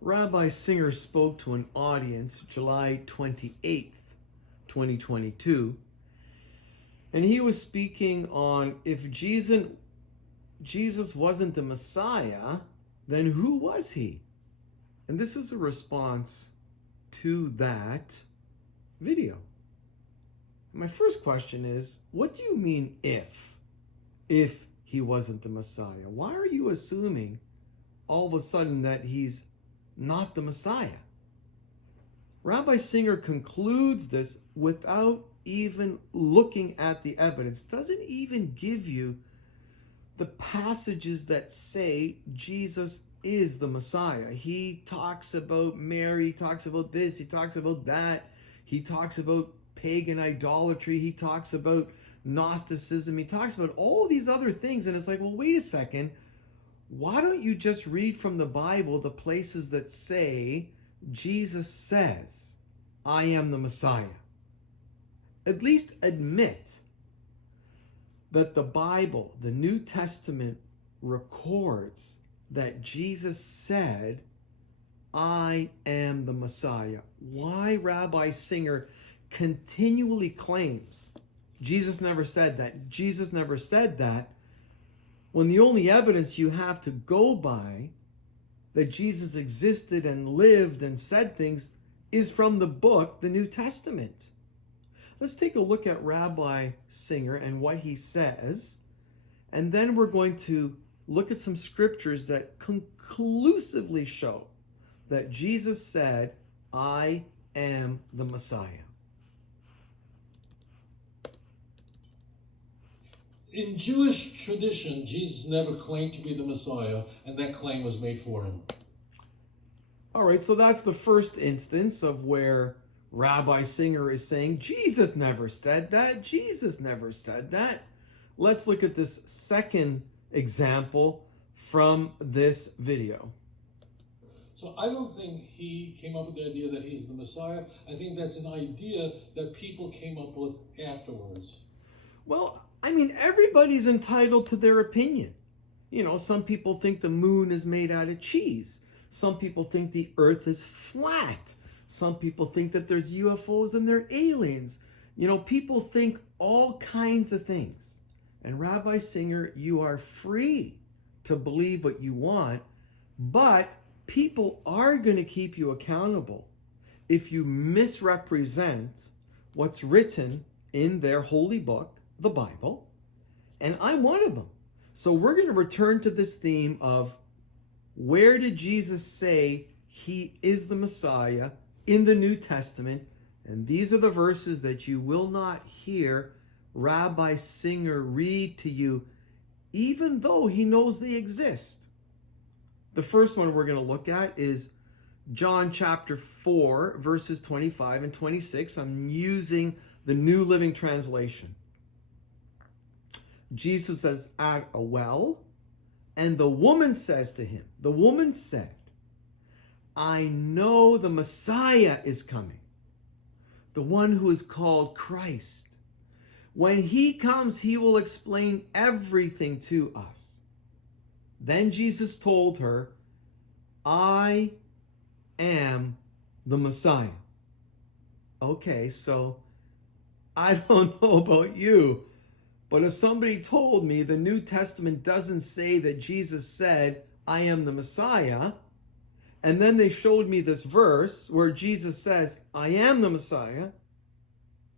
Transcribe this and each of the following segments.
Rabbi Singer spoke to an audience July 28th, 2022, and he was speaking on if Jesus wasn't the Messiah, then who was he? And this is a response to that video. My first question is, what do you mean if he wasn't the Messiah? Why are you assuming all of a sudden that he's not the Messiah? Rabbi Singer concludes this without even looking at the evidence, doesn't even give you the passages that say Jesus is the Messiah. He talks about Mary, he talks about this, he talks about that, he talks about pagan idolatry, he talks about Gnosticism, he talks about all these other things, and it's like, well, wait a second, why don't you just read from the Bible the places that say Jesus says, I am the Messiah? At least admit that the Bible, the New Testament, records that Jesus said, I am the Messiah. Why Rabbi Singer continually claims Jesus never said that, Jesus never said that, when the only evidence you have to go by that Jesus existed and lived and said things is from the book, the New Testament. Let's take a look at Rabbi Singer and what he says, and then we're going to look at some scriptures that conclusively show that Jesus said, I am the Messiah. In Jewish tradition, Jesus never claimed to be the Messiah, and that claim was made for him. All right, so that's the first instance of where Rabbi Singer is saying, Jesus never said that, Jesus never said that. Let's look at this second example from this video. So I don't think he came up with the idea that he's the Messiah. I think that's an idea that people came up with afterwards. Well, I mean, everybody's entitled to their opinion. You know, some people think the moon is made out of cheese. Some people think the earth is flat. Some people think that there's UFOs and they're aliens. You know, people think all kinds of things. And Rabbi Singer, you are free to believe what you want, but people are going to keep you accountable if you misrepresent what's written in their holy book, the Bible, and I'm one of them. So we're going to return to this theme of where did Jesus say he is the Messiah in the New Testament? And these are the verses that you will not hear Rabbi Singer read to you, even though he knows they exist. The first one we're going to look at is John chapter 4, verses 25 and 26. I'm using the New Living Translation. Jesus is at a well, and the woman says to him, the woman said, I know the Messiah is coming, the one who is called Christ. When he comes, he will explain everything to us. Then Jesus told her, I am the Messiah. Okay, so I don't know about you, but if somebody told me the New Testament doesn't say that Jesus said, I am the Messiah, and then they showed me this verse where Jesus says, I am the Messiah,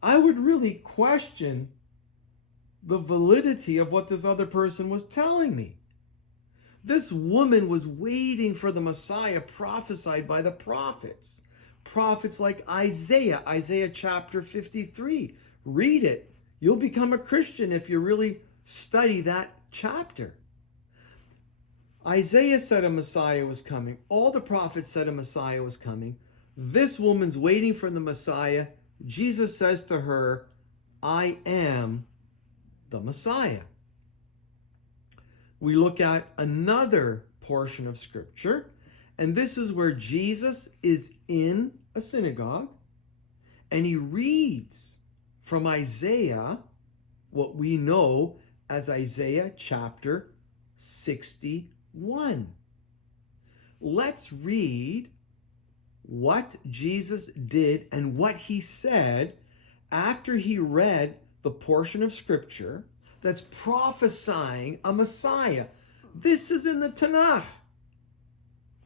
I would really question the validity of what this other person was telling me. This woman was waiting for the Messiah prophesied by the prophets. Prophets like Isaiah, Isaiah chapter 53. Read it. You'll become a Christian if you really study that chapter. Isaiah said a Messiah was coming. All the prophets said a Messiah was coming. This woman's waiting for the Messiah. Jesus says to her, I am the Messiah. We look at another portion of Scripture, and this is where Jesus is in a synagogue, and he reads from Isaiah, what we know as Isaiah chapter 61. let's read what Jesus did and what he said after he read the portion of scripture that's prophesying a Messiah. This is in the Tanakh.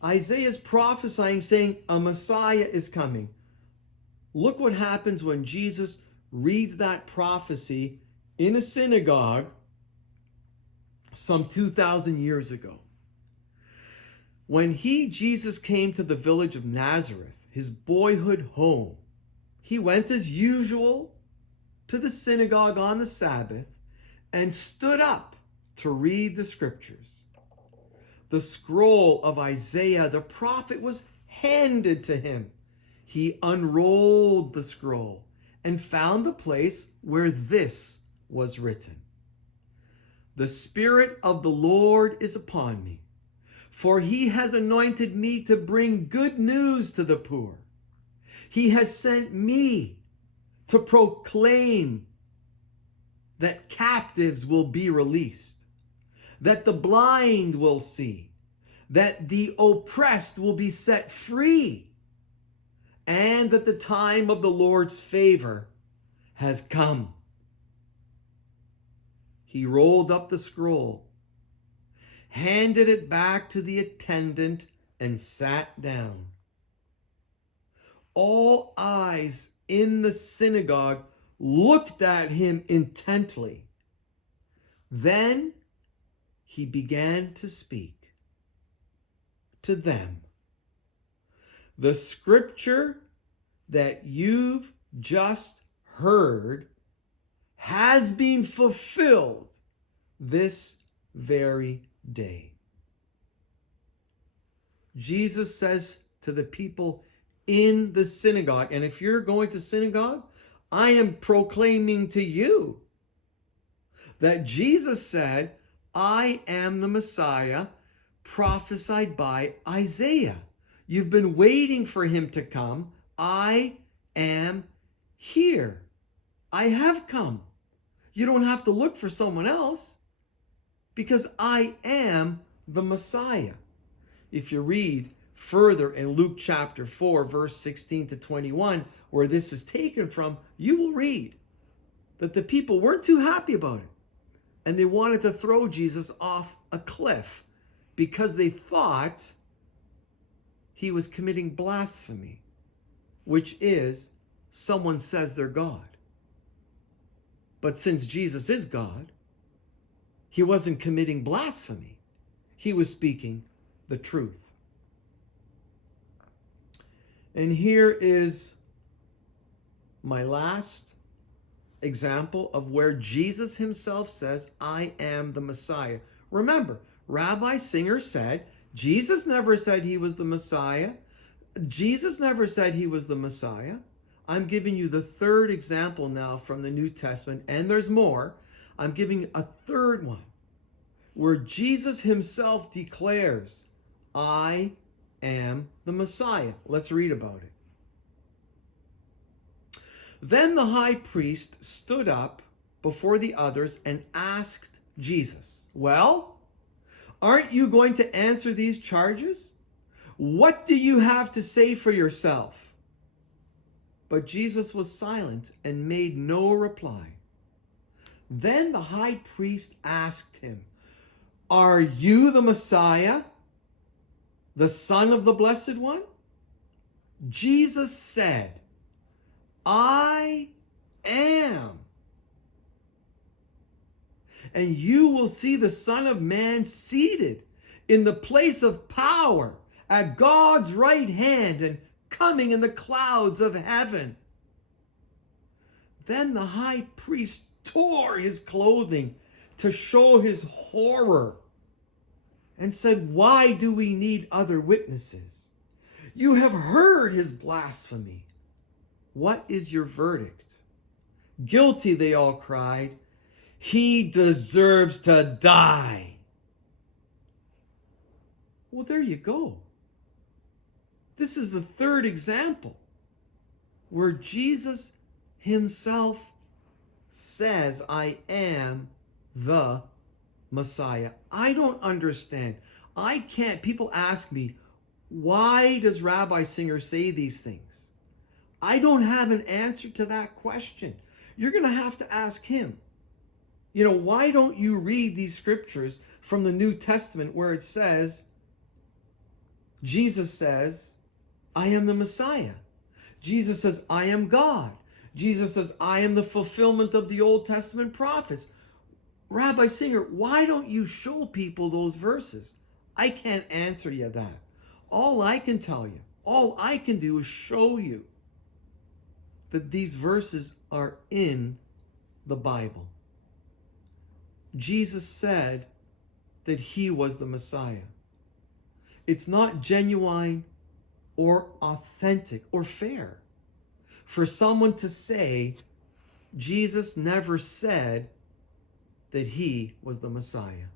Isaiah is prophesying, saying a Messiah is coming. Look what happens when Jesus reads that prophecy in a synagogue some 2,000 years ago. When Jesus came to the village of Nazareth, his boyhood home, he went as usual to the synagogue on the Sabbath and stood up to read the scriptures. The scroll of Isaiah, the prophet, was handed to him. He unrolled the scroll and found the place where this was written. The Spirit of the Lord is upon me, for he has anointed me to bring good news to the poor. He has sent me to proclaim that captives will be released, that the blind will see, that the oppressed will be set free, and that the time of the Lord's favor has come. He rolled up the scroll, handed it back to the attendant, and sat down. All eyes in the synagogue looked at him intently. Then he began to speak to them. The scripture that you've just heard has been fulfilled this very day. Jesus says to the people in the synagogue, and if you're going to synagogue, I am proclaiming to you that Jesus said, I am the Messiah prophesied by Isaiah. You've been waiting for him to come. I am here. I have come. You don't have to look for someone else because I am the Messiah. If you read further in Luke chapter 4, verse 16 to 21, where this is taken from, you will read that the people weren't too happy about it. And they wanted to throw Jesus off a cliff because they thought he was committing blasphemy, which is someone says they're God. But since Jesus is God, he wasn't committing blasphemy. He was speaking the truth. And here is my last example of where Jesus himself says, I am the Messiah. Remember, Rabbi Singer said, Jesus never said he was the Messiah. Jesus never said he was the Messiah. I'm giving you the third example now from the New Testament, and there's more. I'm giving a third one where Jesus himself declares, I am the Messiah. Let's read about it. Then the high priest stood up before the others and asked Jesus, well, aren't you going to answer these charges? What do you have to say for yourself? But Jesus was silent and made no reply. Then the high priest asked him, are you the Messiah, the Son of the Blessed One? Jesus said, I am. And you will see the Son of Man seated in the place of power at God's right hand and coming in the clouds of heaven. Then the high priest tore his clothing to show his horror and said, why do we need other witnesses? You have heard his blasphemy. What is your verdict? Guilty, they all cried. He deserves to die. Well, there you go. This is the third example where Jesus himself says, I am the Messiah. I don't understand. People ask me, Why does Rabbi Singer say these things? I don't have an answer to that question. You're going to have to ask him. Why don't you read these scriptures from the New Testament where it says, Jesus says, I am the Messiah. Jesus says, I am God. Jesus says, I am the fulfillment of the Old Testament prophets. Rabbi Singer, why don't you show people those verses? I can't answer you that. All I can tell you, all I can do is show you that these verses are in the Bible. Jesus said that he was the Messiah. It's not genuine or authentic or fair for someone to say Jesus never said that he was the Messiah.